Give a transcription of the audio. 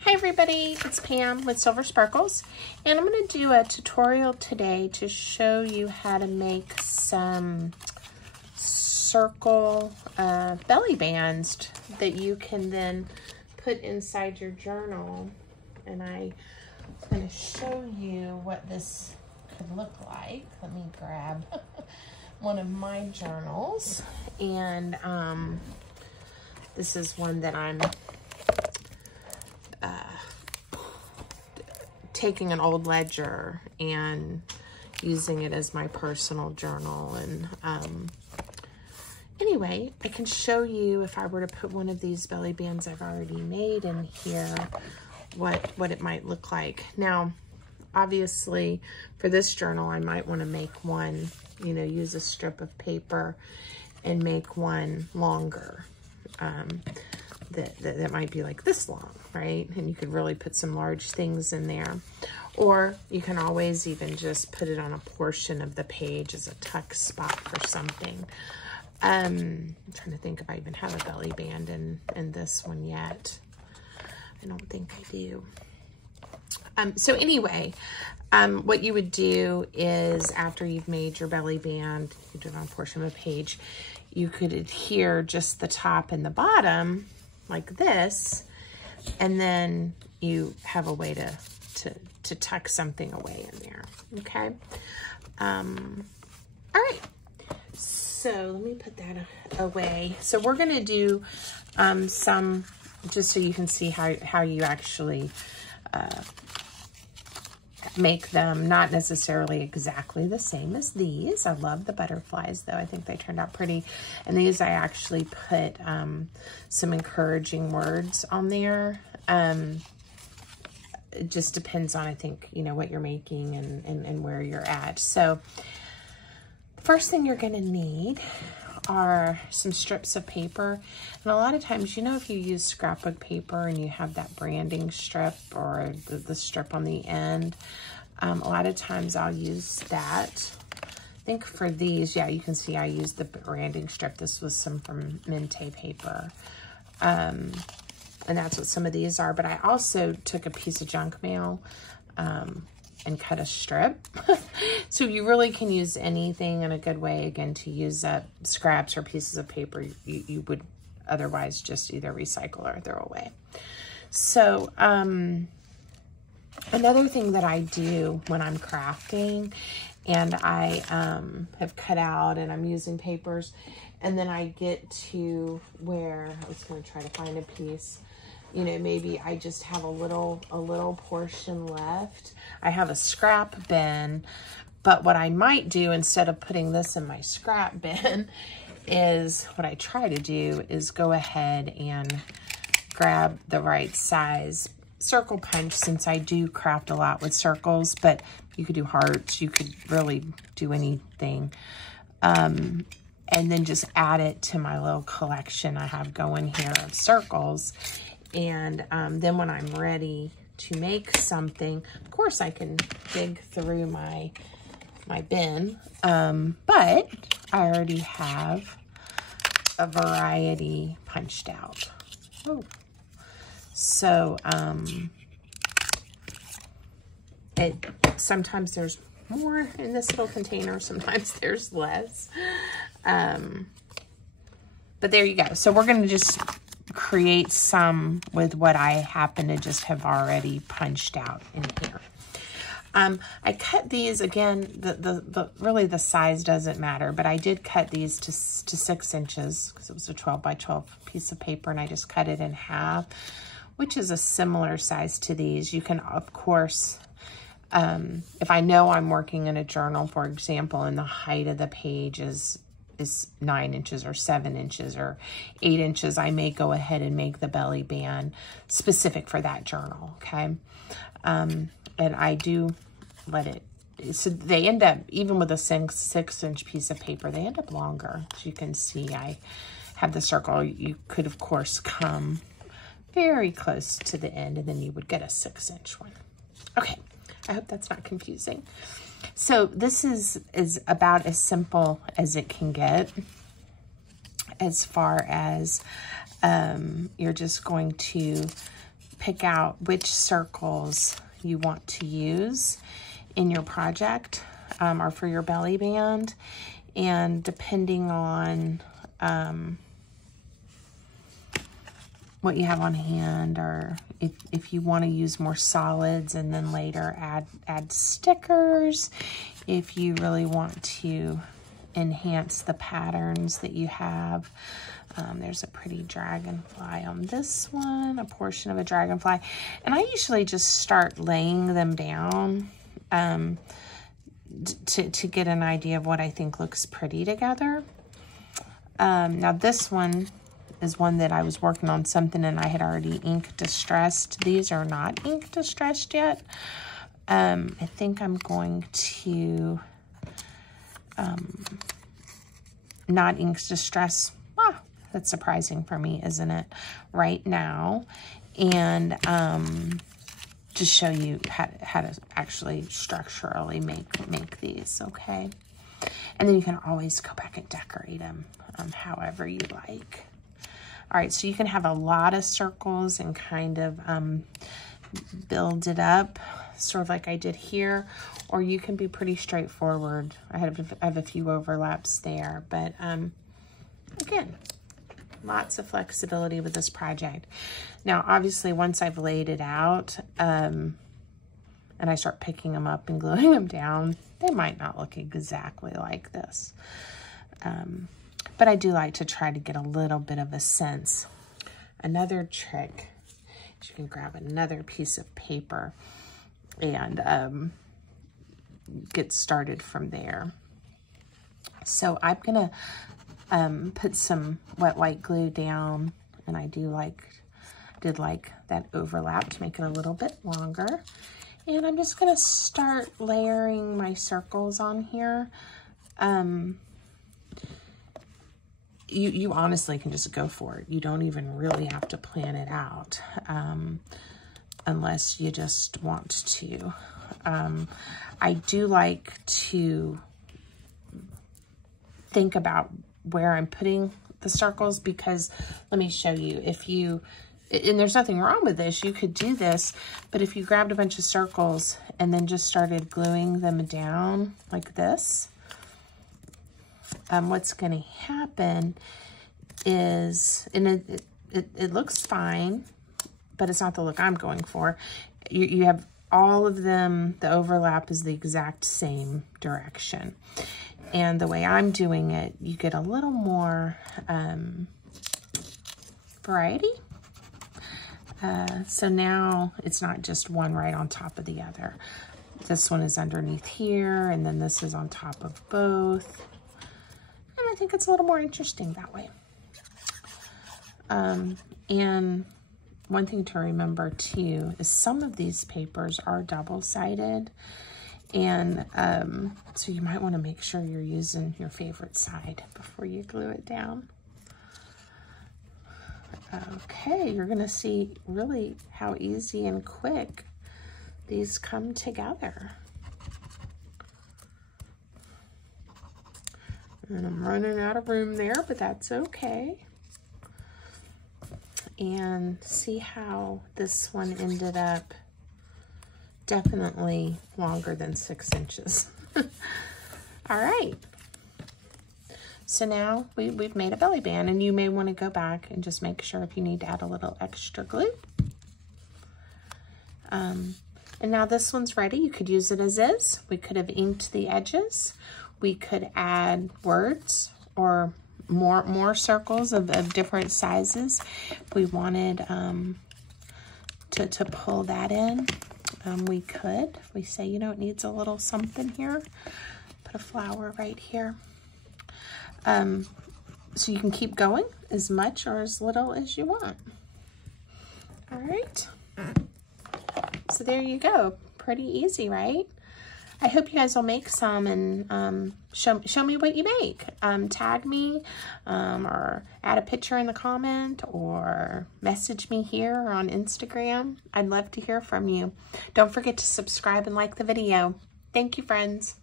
Hi everybody, it's Pam with Silver Sparkles, and I'm going to do a tutorial today to show you how to make some circle belly bands that you can then put inside your journal. And I'm going to show you what this could look like. Let me grab one of my journals, and this is one that I'm taking an old ledger and using it as my personal journal. And anyway, I can show you, if I were to put one of these belly bands I've already made in here, what it might look like. Now, obviously, for this journal, I might want to make one, use a strip of paper and make one longer. That might be like this long, right? And you could really put some large things in there. Or you can always even just put it on a portion of the page as a tuck spot for something. I'm trying to think if I even have a belly band in this one yet. I don't think I do. So anyway, what you would do is, after you've made your belly band, you do it on a portion of a page, you could adhere just the top and the bottom like this, and then you have a way to tuck something away in there, okay? All right, so let me put that away. So we're gonna do some, just so you can see how you actually make them, not necessarily exactly the same as these. I love the butterflies though. I think they turned out pretty. And these I actually put some encouraging words on there. It just depends on, I think, what you're making and where you're at. So the first thing you're gonna need are some strips of paper. And a lot of times, if you use scrapbook paper and you have that branding strip or the strip on the end, a lot of times I'll use that. I think for these, yeah, you can see I used the branding strip. This was some from Mente paper. And that's what some of these are. But I also took a piece of junk mail and cut a strip. So you really can use anything in a good way, again, to use up scraps or pieces of paper you would otherwise just either recycle or throw away. So another thing that I do when I'm crafting, and I have cut out and I'm using papers, and then I get to where I was going to try to find a piece, maybe I just have a little portion left. I have a scrap bin, but what I might do, instead of putting this in my scrap bin, is what I try to do is go ahead and grab the right size circle punch, since I do craft a lot with circles, but you could do hearts, you could really do anything. And then just add it to my little collection I have going here of circles. And then when I'm ready to make something, of course I can dig through my bin, but I already have a variety punched out. Ooh. So sometimes there's more in this little container, sometimes there's less. But there you go. So we're going to just create some with what I happen to just have already punched out in here. I cut these, again, really the size doesn't matter, but I did cut these to 6 inches because it was a 12 by 12 piece of paper, and I just cut it in half, which is a similar size to these. You can, of course, if I know I'm working in a journal, for example, and the height of the page is 9 inches or 7 inches or 8 inches, I may go ahead and make the belly band specific for that journal, okay? And I do let it, so they end up, even with a 6-inch piece of paper, they end up longer. As you can see, I have the circle. You could, of course, come very close to the end, and then you would get a 6-inch one. Okay, I hope that's not confusing. So this is about as simple as it can get, as far as you're just going to pick out which circles you want to use in your project or for your belly band. And depending on what you have on hand, or if you want to use more solids and then later add stickers, if you really want to enhance the patterns that you have. There's a pretty dragonfly on this one, a portion of a dragonfly. And I usually just start laying them down to get an idea of what I think looks pretty together. Now this one is one that I was working on something and I had already ink distressed. These are not ink distressed yet. I think I'm going to not ink distress. That's surprising for me, isn't it? Right now. And just show you how to actually structurally make these, okay? And then you can always go back and decorate them however you like. All right, so you can have a lot of circles and kind of build it up, sort of like I did here, or you can be pretty straightforward. I have a few overlaps there, but again, lots of flexibility with this project. Now, obviously, once I've laid it out and I start picking them up and gluing them down, they might not look exactly like this. But I do like to try to get a little bit of a sense. Another trick is you can grab another piece of paper and get started from there. So I'm gonna put some wet white glue down, and I did like that overlap to make it a little bit longer. And I'm just gonna start layering my circles on here. You honestly can just go for it. You don't even really have to plan it out unless you just want to. I do like to think about where I'm putting the circles, because let me show you, and there's nothing wrong with this, you could do this, but if you grabbed a bunch of circles and then just started gluing them down like this, what's going to happen is, and it looks fine, but it's not the look I'm going for. You have all of them, the overlap is the exact same direction. And the way I'm doing it, you get a little more variety. So now it's not just one right on top of the other. This one is underneath here, and then this is on top of both. And I think it's a little more interesting that way. And one thing to remember too is some of these papers are double-sided. And so you might want to make sure you're using your favorite side before you glue it down. Okay, you're going to see really how easy and quick these come together. And I'm running out of room there, but that's okay. And see how this one ended up definitely longer than 6 inches. All right. So now we've made a belly band, and you may want to go back and just make sure if you need to add a little extra glue. And now this one's ready. You could use it as is. We could have inked the edges. We could add words or more circles of different sizes. If we wanted to pull that in, we could. We say, you know, it needs a little something here. Put a flower right here. So you can keep going as much or as little as you want. All right. So there you go. Pretty easy, right? I hope you guys will make some and show me what you make. Tag me or add a picture in the comment or message me here or on Instagram. I'd love to hear from you. Don't forget to subscribe and like the video. Thank you, friends.